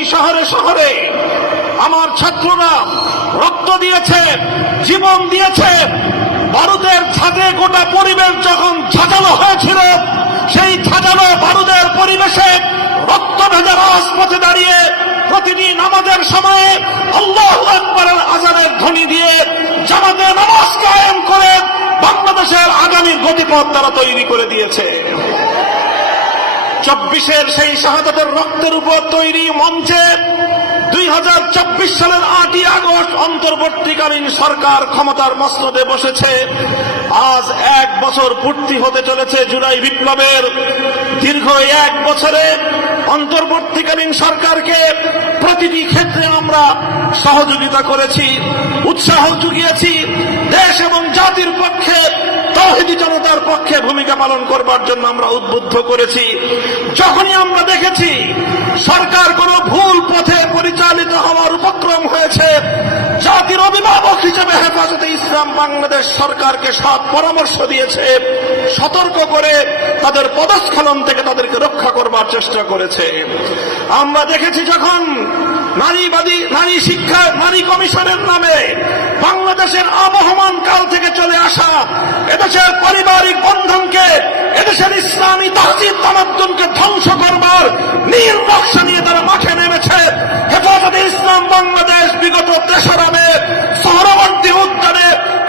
প্রতিটি শহরে শহরে আমার ছাত্ররা রক্ত দিয়েছে, জীবন দিয়েছে। বারুদের ঝাঁজে গোটা পরিবেশ যখন ঝাঁঝালো হয়েছিল, সেই ঝাঁঝালো বারুদের পরিবেশে রক্ত ভেজা রাজপথে দাঁড়িয়ে প্রতিটি নামাজের সময়ে আল্লাহু আকবারের আযানের ধ্বনি দিয়ে জামাতে নামাজ কায়েম করে বাংলাদেশের আগামী গতিপথ তারা তৈরি করে দিয়েছে। 24-এর সেই শাহাদাতের রক্তের উপর তৈরি মঞ্চে 2024 সালের 8ই আগস্ট অন্তর্বর্তীকালীন সরকার ক্ষমতার মসনদে বসেছে। আজ 1 বছর পূর্তি হতে চলেছে জুলাই বিপ্লবের। দীর্ঘ 1 বছরে অন্তর্বর্তীকালীন সরকারকে প্রতিটি ক্ষেত্রে আমরা সহযোগিতা করেছি, উৎসাহ জুগিয়েছি। দেশ এবং জাতির পক্ষে, তাওহীদি জনতার পক্ষে ভূমিকা পালন করবার জন্য আমরা উদ্বুদ্ধ করেছি। যখনই আমরা দেখেছি সরকার কোনো ভুল পথে পরিচালিত হওয়ার উপক্রম হয়েছে, জাতির অভিভাবক হিসেবে হেফাজতে ইসলাম বাংলাদেশ সরকারকে সব পরামর্শ দিয়েছে, সতর্ক করে তাদের পদস্খলন থেকে তাদেরকে রক্ষা করবার চেষ্টা করেছে। আমরা দেখেছি যখন নারী শিক্ষা নারী কমিশনের নামে বাংলাদেশের আবহমান কাল থেকে চলে আসা এদেশের পারিবারিক বন্ধনকে, এদেশের ইসলামী তাহজিব তামাদ্দুনকে ধ্বংস করবার নীল নকশা নিয়ে তারা মাঠে নেমেছে। হেফাজতে ইসলাম বাংলাদেশ বিগত 3রা মে সোহরাওয়ার্দী উদ্যানে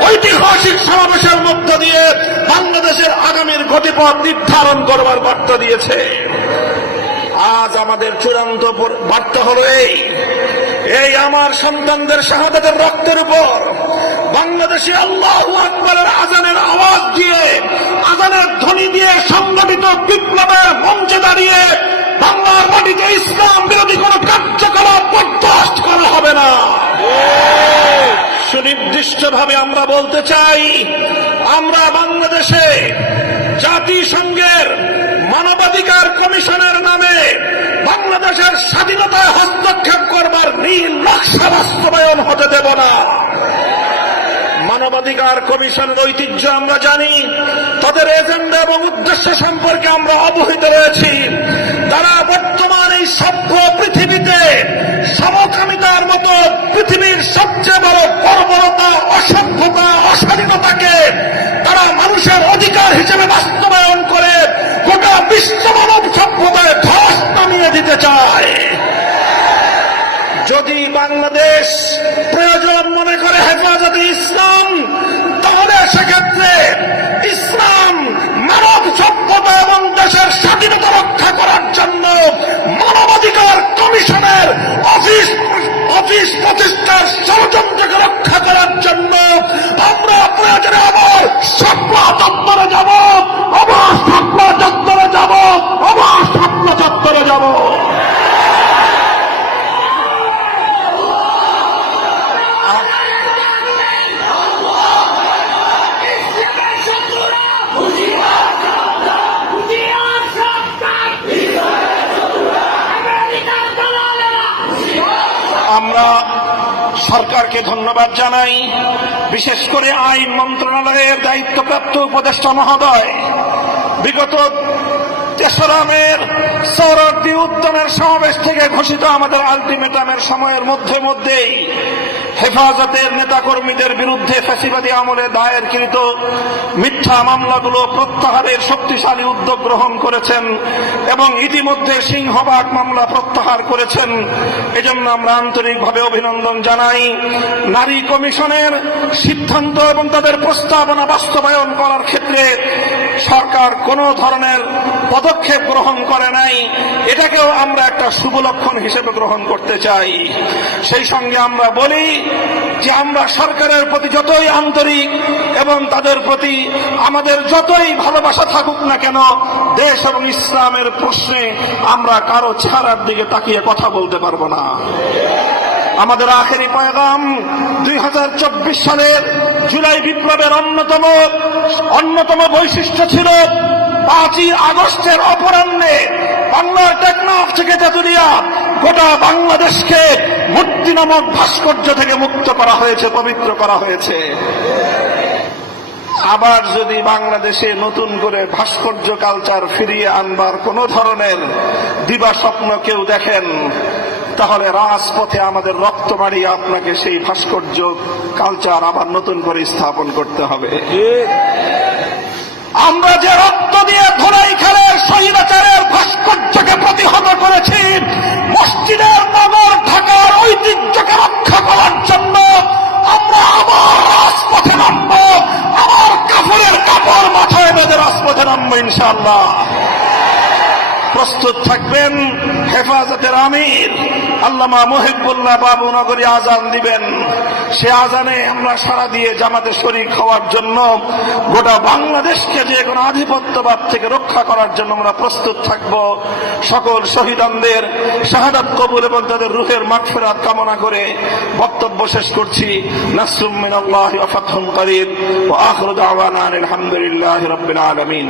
ঐতিহাসিক সমাবেশের মধ্য দিয়ে বাংলাদেশের আগামীর গতিপথ নির্ধারণ করবার বার্তা দিয়েছে। আজ আমাদের চূড়ান্ত বার্তা হলো এই আমার সন্তানদের শাহাদাতের রক্তের উপর বাংলাদেশে আল্লাহু আকবারের আযানের আওয়াজ দিয়ে, আযানের ধ্বনি দিয়ে সংগঠিত বিপ্লবের মঞ্চে দাঁড়িয়ে বাংলার মাটিতে ইসলাম বিরোধী কোন কার্যকলাপ বরদাস্ত করা হবে না। সুনির্দিষ্টভাবে আমরা বলতে চাই, আমরা বাংলাদেশে জাতিসংঘের মানবাধিকার কমিশনের নামে বাংলাদেশের স্বাধীনতায় হস্তক্ষেপ করবার নীল নকশা বাস্তবায়ন হতে দেব না। মানবাধিকার কমিশনের ঐতিহ্য আমরা জানি, তাদের এজেন্ডা এবং উদ্দেশ্য সম্পর্কে আমরা অবহিত রয়েছি। তারা বর্তমান এই সভ্য পৃথিবীতে সমকামিতার মতো পৃথিবীর সবচেয়ে বড় বর্বরতা, অসভ্যতা, অস্বাধীনতাকে তারা মানুষের অধিকার হিসেবে বাস্তবায়ন করে গোটা বিশ্ব মানব সভ্যতায় ধস নামিয়ে দিতে চায়। যদি বাংলাদেশ প্রয়োজন মনে করে হেফাজতে ইসলাম, তাহলে সেক্ষেত্রে ইসলাম মানব সভ্যতা এবং দেশের স্বাধীনতা রক্ষা করার জন্য মানবাধিকার কমিশনের অফিস প্রতিষ্ঠার ষড়যন্ত্রকে রক্ষা করার জন্য আমরা প্রয়োজনে আবার শাপলা চত্বরে যাব, আবার শাপলা চত্বরে যাব, আবার শাপলা চত্বরে যাব। আমরা সরকারকে ধন্যবাদ জানাই, বিশেষ করে আইন মন্ত্রণালয়ের দায়িত্বপ্রাপ্ত উপদেষ্টা মহোদয় বিগত 3রা মের সোহরাওয়ার্দী উদ্যানের সমাবেশ থেকে ঘোষিত আমাদের আলটিমেটামের সময়ের মধ্যেই হেফাজতের নেতাকর্মীদের বিরুদ্ধে ফ্যাসিবাদী আমলে দায়েরকৃত মিথ্যা মামলাগুলো প্রত্যাহারের শক্তিশালী উদ্যোগ গ্রহণ করেছেন এবং ইতিমধ্যে সিংহভাগ মামলা প্রত্যাহার করেছেন। এজন্য আমরা আন্তরিকভাবে অভিনন্দন জানাই। নারী কমিশনের সিদ্ধান্ত এবং তাদের প্রস্তাবনা বাস্তবায়ন করার ক্ষেত্রে সরকার কোনো ধরনের পদক্ষেপ গ্রহণ করে নাই, এটাকেও আমরা একটা শুভ লক্ষণ হিসেবে গ্রহণ করতে চাই। সেই সঙ্গে আমরা বলি যে আমরা সরকারের প্রতি যতই আন্তরিক এবং তাদের প্রতি আমাদের যতই ভালোবাসা থাকুক না কেন, দেশ এবং ইসলামের প্রশ্নে আমরা কারো চেহারার দিকে তাকিয়ে কথা বলতে পারবো না। আমাদের আখেরি পয়গাম 2024 সালের জুলাই বিপ্লবের অন্যতম বৈশিষ্ট্য ছিল 5ই আগস্টের অপরাহ্নে বাংলার টেকনাফ থেকে তেতুলিয়া গোটা বাংলাদেশকে মূর্তি নামক ভাস্কর্য থেকে মুক্ত করা হয়েছে, পবিত্র করা হয়েছে। আবার যদি বাংলাদেশে নতুন করে ভাস্কর্য কালচার ফিরিয়ে আনবার কোন ধরনের দিবা স্বপ্ন কেউ দেখেন, তাহলে রাজপথে আমাদের রক্ত মারিয়ে আপনাকে সেই ভাস্কর্য কালচার আবার নতুন করে স্থাপন করতে হবে। আমরা যে রক্ত দিয়ে ধরাই খেলের স্বৈরাচারের ভাস্কর্যকে প্রতিহত করেছি, মসজিদের নগর ঢাকার ঐতিহ্যকে রক্ষা করার জন্য আমরা আবার রাজপথে নামব, আবার কাফনের কাপড় মাথায় বেঁধে রাজপথে নামবো ইনশাআল্লাহ। প্রস্তুত থাকবেন। হেফাজতের আমির আল্লামা মুহিবুল্লাহ বাবু নগরী আজান দিবেন। সে আজানে আমরা সারা দিয়ে জামাতে শরীক হওয়ার জন্য গোটা বাংলাদেশকে যে কোনো আধিপত্যবাদ থেকে রক্ষা করার জন্য আমরা প্রস্তুত থাকব। সকল শহীদানদের শাহাদাত কবুল এবং তাদের রূহের মাগফিরাত কামনা করে বক্তব্য শেষ করছি। নাসরুম মিনাল্লাহি ওয়া ফাতহুন করিব ওয়া আখিরু দাওয়ানা আলহামদুলিল্লাহি রাব্বিল আলামিন।